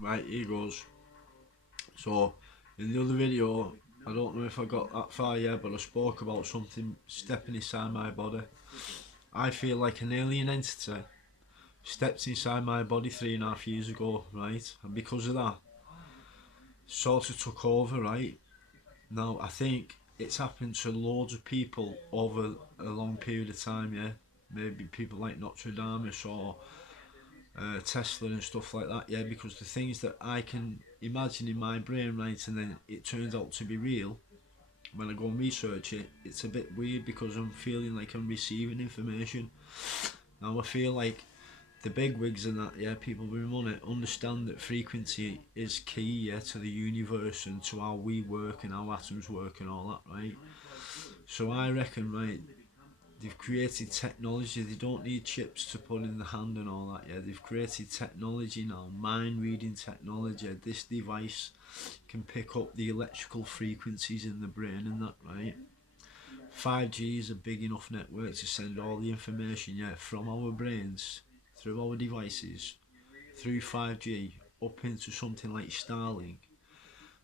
Right, here goes. So, in the other video, I don't know if I got that far yet, but I spoke about something stepping inside my body. I feel like an alien entity stepped inside my body 3.5 years ago, right? And because of that, sort of took over, right? Now, I think it's happened to loads of people over a long period of time, yeah? Maybe people like Nostradamus or Tesla and stuff like that, yeah? Because the things that I can imagine in my brain, right, and then it turns out to be real, when I go and research it, it's a bit weird because I'm feeling like I'm receiving information. Now, I feel like the big wigs and that, yeah, people with money understand that frequency is key, yeah, to the universe and to how we work and how atoms work and all that, right? So I reckon, right, they've created technology. They don't need chips to put in the hand and all that, yeah. They've created technology now, mind reading technology. This device can pick up the electrical frequencies in the brain and that, right? 5G is a big enough network to send all the information, yeah, from our brains through our devices through 5G up into something like Starlink.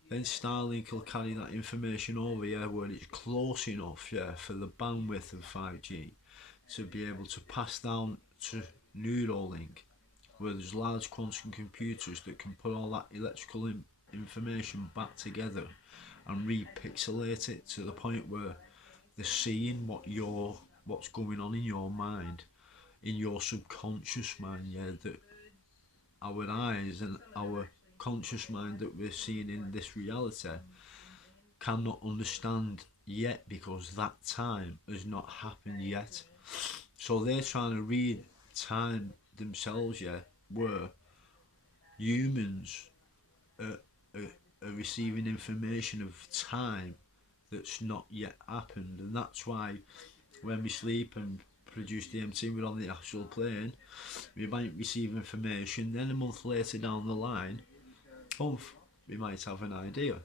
Then Starlink will carry that information over, yeah, where it's close enough, yeah, for the bandwidth of 5G to be able to pass down to Neuralink, where there's large quantum computers that can put all that electrical information back together and repixelate it to the point where they're seeing what's going on in your mind, in your subconscious mind, yeah, that our eyes and our conscious mind that we're seeing in this reality cannot understand yet because that time has not happened yet. So they're trying to read time themselves, yeah, where humans are, are receiving information of time that's not yet happened, and that's why when we sleep and produce DMT, we're on the astral plane, we might receive information, then a month later down the line, we might have an idea,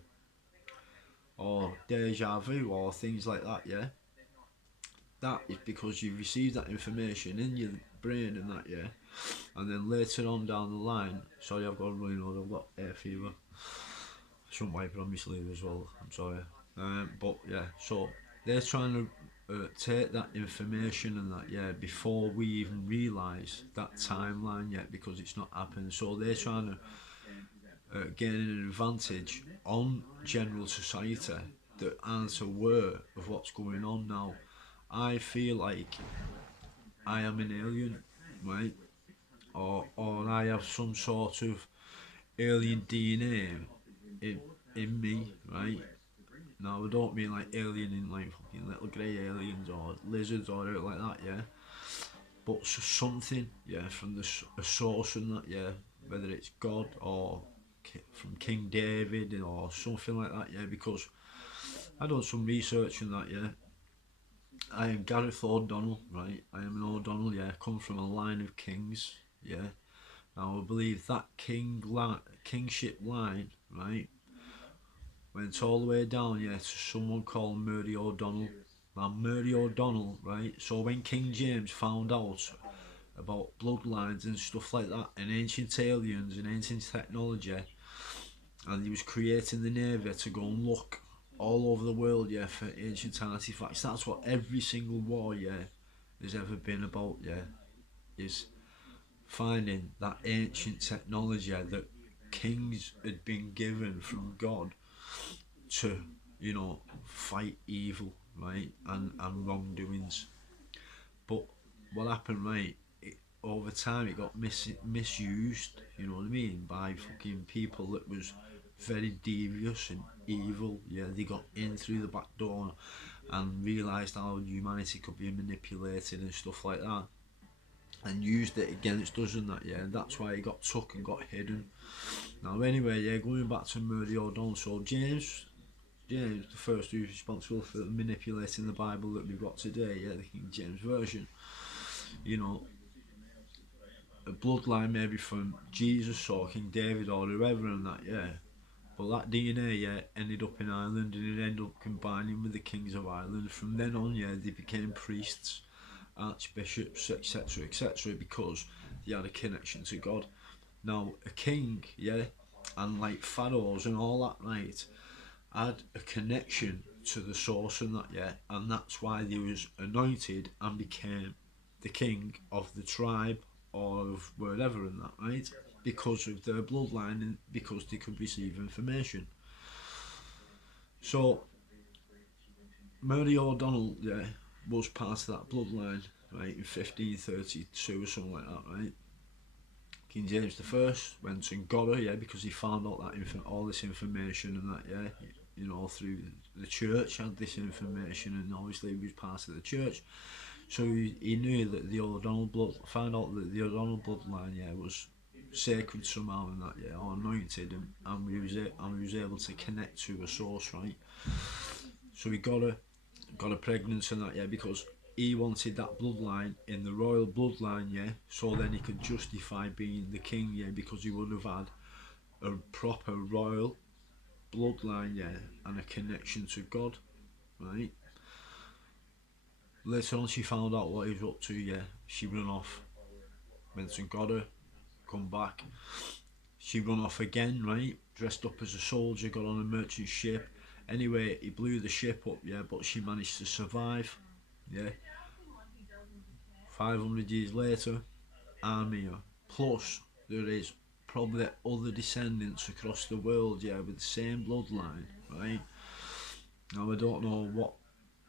or deja vu, or things like that, yeah? That is because you've received that information in your brain and that, yeah? And then later on down the line, sorry, I've got a running nose, I've got air fever. I shouldn't wipe it on my sleeve as well, I'm sorry. But yeah, so they're trying to take that information and that, yeah, before we even realise that timeline yet, because it's not happened. So they're trying to gain an advantage on general society that aren't aware of what's going on now. I feel like I am an alien, right? Or I have some sort of alien DNA in me, right? Now, I don't mean like alien in like fucking little grey aliens or lizards or anything like that, yeah? But something, yeah, from a source and that, yeah? Whether it's God or from King David or something like that, yeah? Because I done some research on that, yeah? I am Gareth O'Donnell, right? I am an O'Donnell, yeah? Come from a line of kings, yeah? Now, I believe that kingship line, right, went all the way down, yeah, to someone called Murray O'Donnell. Now, Murray O'Donnell, right, so when King James found out about bloodlines and stuff like that, and ancient aliens and ancient technology, and he was creating the Navy to go and look all over the world, yeah, for ancient artifacts. That's what every single war, yeah, has ever been about, yeah, is finding that ancient technology that kings had been given from God to, fight evil, right, and wrongdoings. But what happened, right, over time it got misused, you know what I mean, by fucking people that was very devious and evil. Yeah, they got in through the back door and realised how humanity could be manipulated and stuff like that, and used it against us and that, yeah, and that's why he got took and got hidden. Now, anyway, yeah, going back to Murray O'Donnell, so James, the first who's responsible for manipulating the Bible that we've got today, yeah, the King James Version, you know, a bloodline maybe from Jesus or King David or whoever and that, yeah. But that DNA, yeah, ended up in Ireland and it ended up combining with the kings of Ireland. From then on, yeah, they became priests, archbishops, etc., etc., because they had a connection to God. Now, a king, yeah, and like pharaohs and all that, right, had a connection to the source and that, yeah, and that's why they was anointed and became the king of the tribe or of wherever and that, right, because of their bloodline and because they could receive information. So Mary O'Donnell, yeah, was part of that bloodline, right, in 1532 or something like that, right. King James the First went and got her, yeah, because he found out that all this information and that, yeah, you know, through the church had this information, and obviously he was part of the church, so he knew that the O'Donnell found out that the O'Donnell bloodline, yeah, was sacred somehow and that, yeah, or anointed, and we was able to connect to a source, right. So he got her pregnant and that, yeah, because he wanted that bloodline in the royal bloodline, yeah, so then he could justify being the king, yeah, because he would have had a proper royal bloodline, yeah, and a connection to God, right. Later on, she found out what he was up to, yeah. She run off, went and got her, come back. She run off again, right, dressed up as a soldier, got on a merchant ship. Anyway, he blew the ship up, yeah, but she managed to survive, yeah. 500 years later, Armia. Plus, there is probably other descendants across the world, yeah, with the same bloodline, right? Now, I don't know what,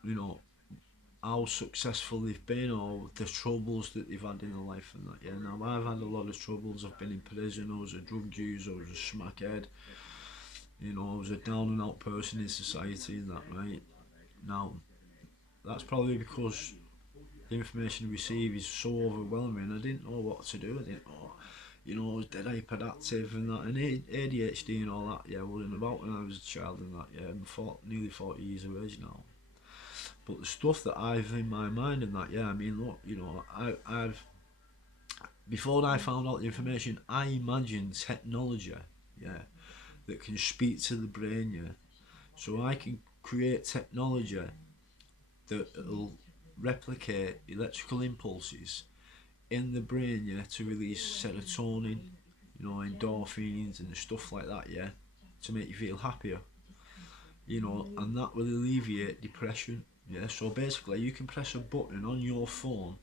you know, how successful they've been or the troubles that they've had in their life and that, yeah. Now, I've had a lot of troubles. I've been in prison, I was a drug user, I was a smackhead, you know, I was a down and out person in society and that, right? Now, that's probably because the information I receive is so overwhelming. I didn't know what to do. I didn't know, you know, I was dead hyperactive and that, and ADHD and all that. Yeah, wasn't about when I was a child and that. Yeah, I'm nearly 40 years of age now. But the stuff that I've in my mind and that, yeah, I mean, look, you know, I've before I found out the information, I imagined technology, yeah, that can speak to the brain, yeah. So I can create technology that will replicate electrical impulses in the brain, yeah, to release serotonin, you know, endorphins and stuff like that, yeah, to make you feel happier, you know, and that will alleviate depression, yeah. So basically, you can press a button on your phone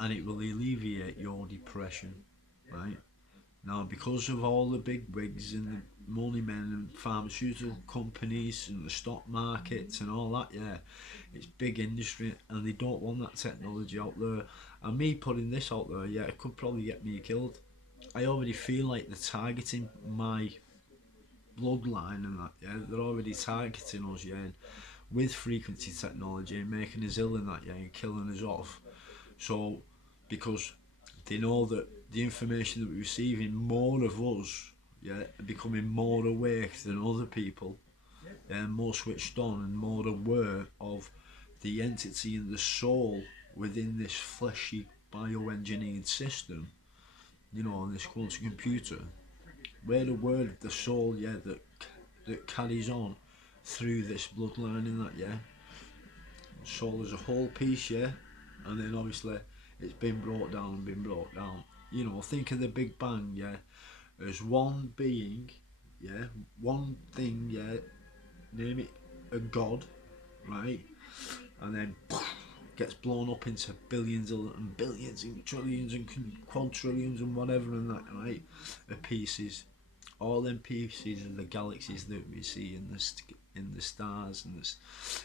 and it will alleviate your depression, right? Now, because of all the big wigs and the money men and pharmaceutical companies and the stock markets and all that, yeah, it's big industry and they don't want that technology out there. And me putting this out there, yeah, it could probably get me killed. I already feel like they're targeting my bloodline and that, yeah, they're already targeting us, yeah, and with frequency technology and making us ill and that, yeah, and killing us off. So, because they know that the information that we're receiving, more of us, yeah, are becoming more awake than other people, and more switched on and more aware of the entity and the soul within this fleshy bioengineered system, you know, on this quantum computer. We're aware of the soul, yeah, that carries on through this bloodline and that, yeah. Soul is a whole piece, yeah, and then obviously it's been brought down. You know, think of the Big Bang, yeah, as one being, yeah, one thing, yeah, name it a god, right, and then gets blown up into billions and billions and trillions and quadrillions and whatever and that, right, of pieces. All them pieces of the galaxies that we see in the stars and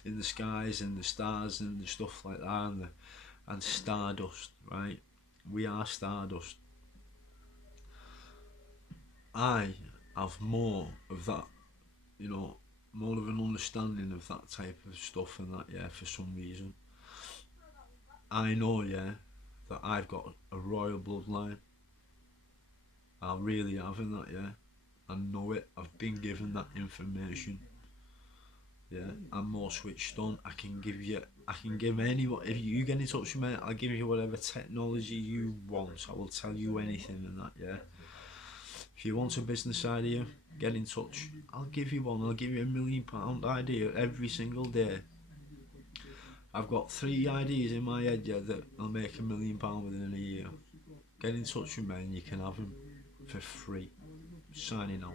in the skies and the stars and the stuff like that, and stardust, right? We are stardust. I have more of that, you know, more of an understanding of that type of stuff and that, yeah, for some reason. I know, yeah, that I've got a royal bloodline. I really have in that, yeah. I know it. I've been given that information. Yeah, I'm more switched on. I can give anyone. If you get in touch with me, I'll give you whatever technology you want. I will tell you anything and that. Yeah. If you want a business idea, get in touch. I'll give you one. I'll give you £1 million idea every single day. I've got 3 ideas in my head, yeah, that will make £1 million within a year. Get in touch with me and you can have them for free. signing out.